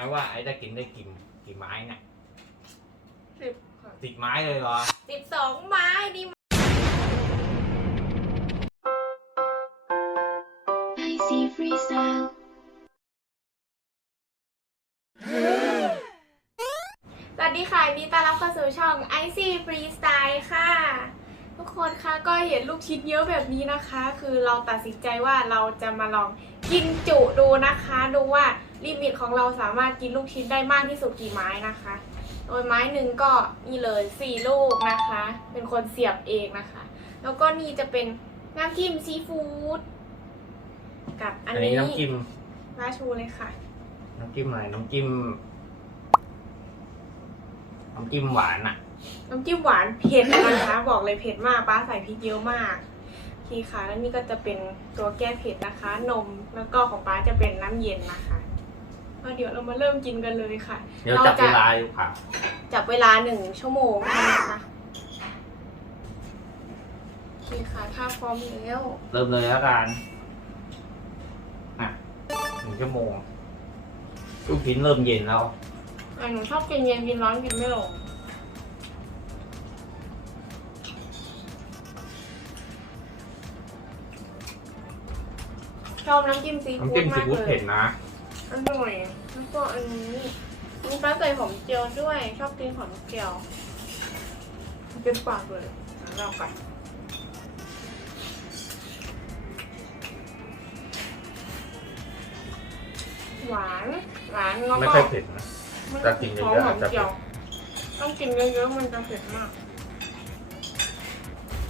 อ้ว่าไอ้จะกินได้กี่กี่ไม้เนี่ยสิบค่ะสิบไม้เลยเหรอ สิบสองไม้ดีไหม Icy Freestyle. สวัสดีค่ะยินดีต้อนรับเข้าสู่ช่อง Icy Freestyle ค่ะ ทุกคนคะก็เห็นลูกชิ้นเยอะแบบนี้นะคะ คือเราตัดสินใจว่าเราจะมาลองกินจุดูนะคะ ดูว่า ลิมิตของเราสามารถกินลูกชิ้นได้มากที่สุดกี่ไม้นะคะ โดยไม้หนึ่งก็นี่เลยสี่ลูกนะคะ เป็นคนเสียบเองนะคะ แล้วก็นี่จะเป็นน้ำจิ้มซีฟู้ดกับอัอันนนี้นี้น้ำจิ้มราชูเลยค่ะ น้ำจิ้มอะไรน้ำจิ้มน้ำจิ้มหวานอะน้ำจิ้มหวานเผ็ดนะคะ บอกเลยเผ็ดมากป้าใส่พริกเยอะมากโอเคค่ะแล้วนี่ก็จะเป็นตัวแก้เผ็ดนะคะ นมแล้วก็ของป้าจะเป็นน้ำเย็นนะคะ ก็เดี๋ยวเรามาเริ่มกินกันเลยค่ะ เดี๋ยวจับเวลาอยู่ค่ะ จับเวลาหนึ่งชั่วโมงนะคะโอเคค่ะ ถ้าพร้อมแล้ว เริ่มเลยแล้วกันอะหนึ่งชั่วโมงลูกชิ้นเริ่มเย็นแล้วอะหนูชอบกินเย็นกินร้อนกินไม่ลงชอบน้ำจิ้มซีฟู้น้ำดจิ้มซีมากฟู้ดเลเผ็ย ดนะ อร่อยแล้วก็อันนี้มีปลาใส่หอมเจียวด้วย ชอบกินหอมเจียวเป็นปากเลยงั้นเราไปหวานหวานแล้วไม่ก็ค่อยเผ็ดนะ แต่กินเยอะๆหออาจมจะเผ็ด เจียว ต้องกินเยอะๆมันจะเผ็ดมาก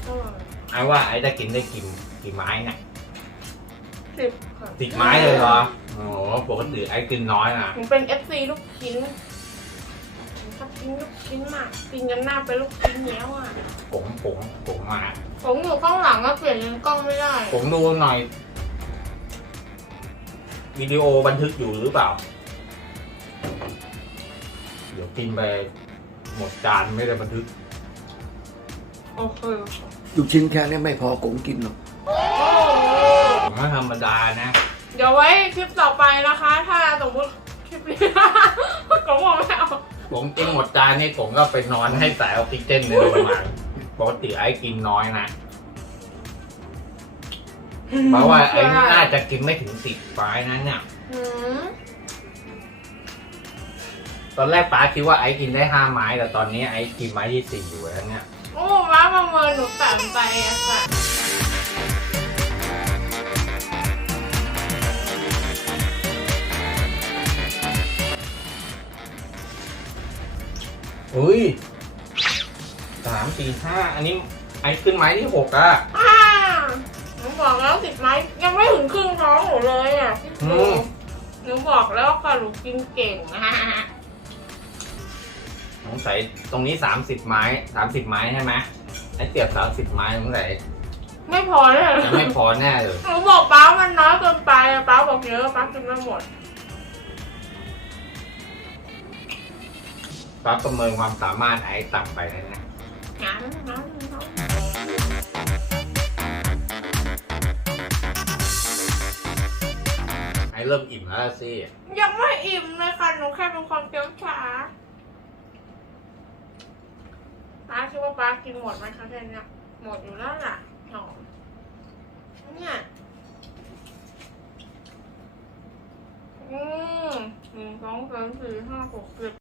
อร่อยไอ้ว่าไอ้จะกินได้กี่กี่ไม้เนี่ยสิบค่ะสิบไม้เลยเหรอ โอ้โหปกติไอ้กินน้อยนะผมเป็นเอฟซีลูกชิ้นผมชอบกินลูกชิ้นมากกินกันหน้าเป็นลูกชิ้นแล้วอะผงผงผงมาผมอยู่ข้างหลังก็เปลี่ยนเลนส์กล้องไม่ได้ผมดูหน่อยวิดีโอบันทึกอยู่หรือเปล่า เดี๋ยวกินไปหมดจานไม่ได้บันทึก โอเคลูกชิ้นแค่นี้ไม่พอกงกินหรอกโอ้โหผมว่าธรรมดานะ เดี๋ยวไว้คลิปต่อไปนะคะ ถ้าสมมติคลิปนี้ก็มองไม่เอาผมกินหมดจานนี่ผมก็ไปนอนให้สายออกซิเจนในโรงพยาบาลปกติไอ้กินน้อยนะ เพราะว่าไอ้น่าจะกินไม่ถึงสิบปลายนะเนี่ย หืมตอนแรกป้าคิดว่าไอ้กินได้ห้าไม้แต่ตอนนี้ไอ้กินไม้ที่สี่อยู่แล้วเนี่ย โอ้ม้าประเมินหนูต่ำไปอะค่ะ อุ้ยสามสี่ห้าอันนี้ไอ้ขึ้นไม้ที่หกอะอ้าหนูบอกแล้วสิบไม้ยังไม่ถึงครึ่งท้องหนูเลยอะพี่อืปูมหนูบอกแล้วค่ะหนูกินเก่งสงสัยตรงนี้สามสิบไม้สามสิบไม้ใช่ไหมไอ้เตียบสามสิบไม้สงสัยไม่พอเลยจะไม่พอแน่เลย หนูบอกป้ามันน้อยเกินไปอะป้าบอกเยอะป้ากินไม่หมด ป้าประเมินความสามารถไอ้ต่ำไปนะเนี่ยงั้นงั้นงั้นไอ้เริ่มอิ่มแล้วสิยังไม่อิ่มเลยค่ะ หนูแค่เป็นคนเคี้ยวช้าป้าคิดว่าป้ากินหมดไหมคะแค่เนี้ยหมดอยู่แล้วล่ะหอมเนี่ยอืมหนึ่งสองสามสี่ห้าหกเจ็ด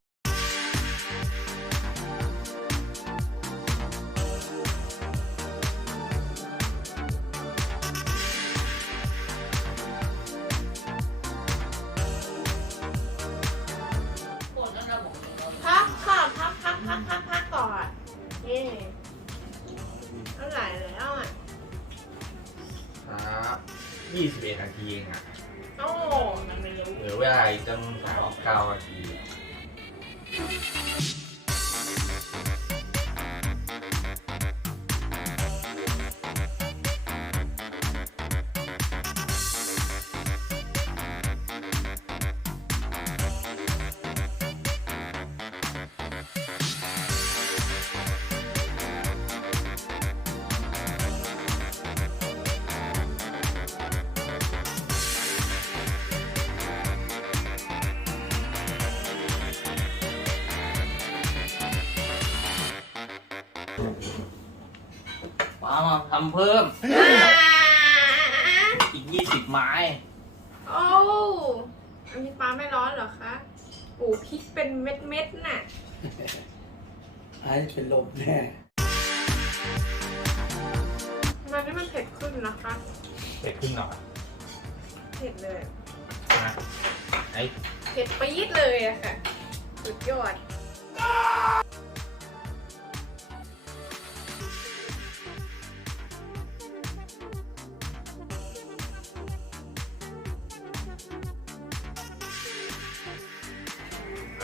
เวลาอีกตั้งสามเก้านาที ป้ามาทำเพิ่มอ่าอีกยี่สิบไม้ โอ้อันนี้ปลาไม่ร้อนเหรอคะโอ้พริกเป็นเม็ดๆน่ะ ไอ้เป็นลมแน่มันนี่มันเผ็ดขึ้นนะคะเสร็จขึ้นหน่อยเผ็ดเลย นะไอ้เผ็ดปี๊ดเลยอะค่ะ สุดยอด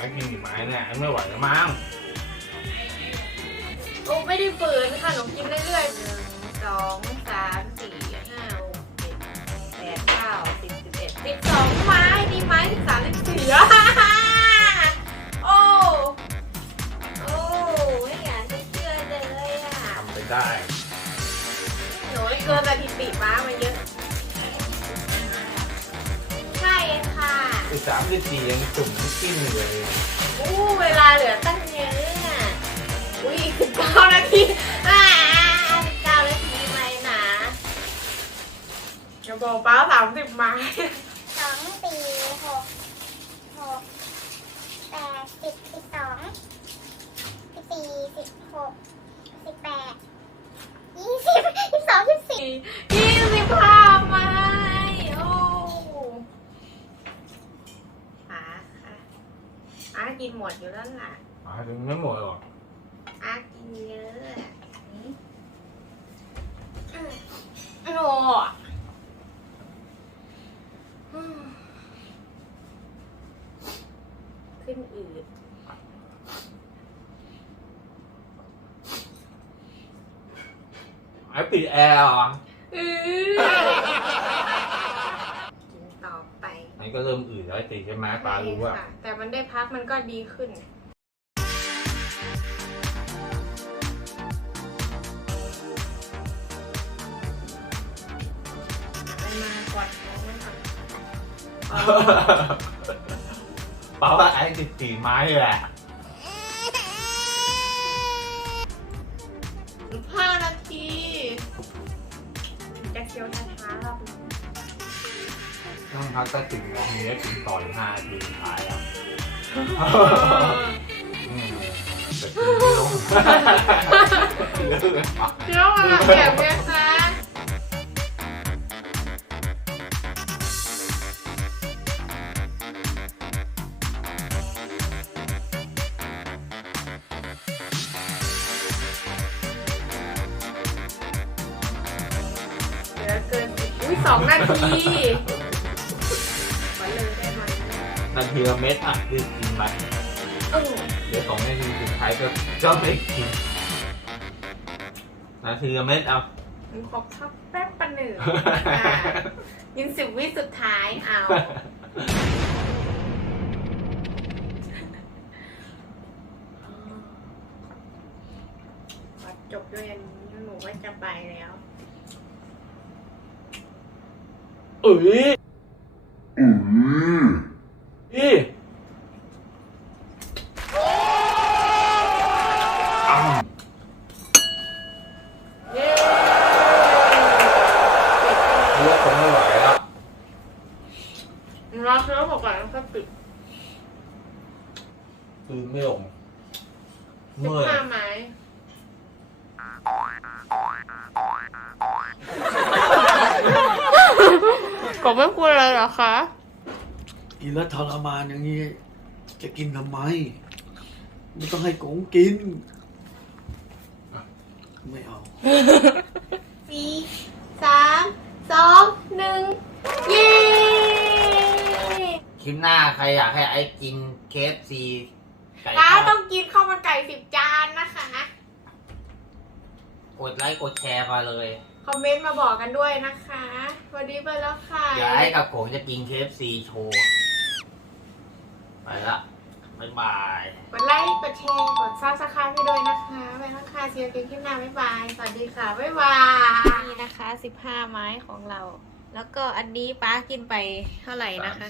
ไอ้กินกี่ไม้เนี่ยไอ้ไม่ไหวแล้วมั้งโอ้ไม่ได้ฝืนค่ะหนูกินเรื่อยๆหนึ่งสองสามสี่ห้าหกเจ็ดแปดเก้าสิบสิบเอ็ดสิบสองไม้ดีไม้สิบสามสิบสี่โอ้โอ้ไม่อยากจะเชื่อเลยอะทำไปได้หนูเกินสถิติม้ามาเยอะ สิบสามสิบสี่ยังจุ่มน้ำจิ้มอยู่เลยอู้เวลาเหลือตั้งเยอะอะอุ้ยสิบเก้านาทีอ่าสิบเก้านาทีไหมนะจะบอกป้าสามสิบไม้สองสี่หกหกแปดสิบสิบสองสิบสี่สิบหกสิบแปดยี่สิบยี่สิบสองยี่สิบสี่ยี่สิบห้าไม้โอ้อาค่ะอา กินหมดอยู่แล้วล่ะอ่าถึงไม่หมดหรอกอากินเยอะอะอืมโอ้อืมขึ้นอืดไอ้ปิดแอร์เหรอ อือกินต่อไปไอ้ ก็เริ่มอืดแล้วไอ้ตีใช่ไหมปลารู้ว่าใช่ค่ะแต่มันได้พักมันก็ดีขึ้น ไปมากอดน้องมันก่อนเอาปลาว่าไอ้สิบสี่ไม้แหละอีกห้านาทีจะเคี้ยวช้าๆรอบนึง ต้องพักสักสิบนาทีแล้วกินต่ออีกห้านาทีสุดท้ายอืมแต่กินไม่ลงเยอะเลยอะเคี้ยวมาแบบเนี้ยคะเหลือเกินอีกอุ้ยสองนาที นาทีละเม็ดอะคือกินไปเออเดี๋ยวสองนาทีสุดท้ายก็จะไม่กินนาทีละเม็ดเอาหนูขอพักแป๊บประหนึ่งอะยินสิบวิสุดท้ายเอา ขอจบด้วยอันนี้หนูว่าจะไปแล้ว เอ้ยอืออีอ้าว เย้ เลือกคนไม่ไหวแล้ว เราเชื่อบอกก่อนแล้วก็ปิดคือไม่ลงสิบเมื่อยห้าไม้กบไม่พูดอะไรเหรอคะกินแล้วทรมานอย่างนี้ จะกินทำไม ไม่ต้องให้กงกิน ไม่เอา สี่สามสองหนึ่งเย้ คลิปหน้าใครอยากให้ไอ้กินเคฟซีไก่ทป้าอต้ดองกินข้าวมันไก่สิบจานนะคะ กดไลค์กดแชร์มาเลย คอมเมนต์มาบอกกันด้วยนะคะ วันนี้ไปแล้วค่ะเดี๋ยวไอ้กับผมจะกินเคฟซีโชว์ ไปละบ๊ายบาย กดไลค์กดแชร์กดซับสไครต์ให้ด้วยนะคะไปแล้วค่ะเชียร์กันคลิปหน้าบ๊ายบาย สวัสดีค่ะ บ๊ายบาย นี่นะคะสิบห้าไม้ของเรา แล้วก็อันนี้ป้ากินไปเท่าไหร่นะคะ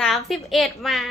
สามสิบเอ็ดไม้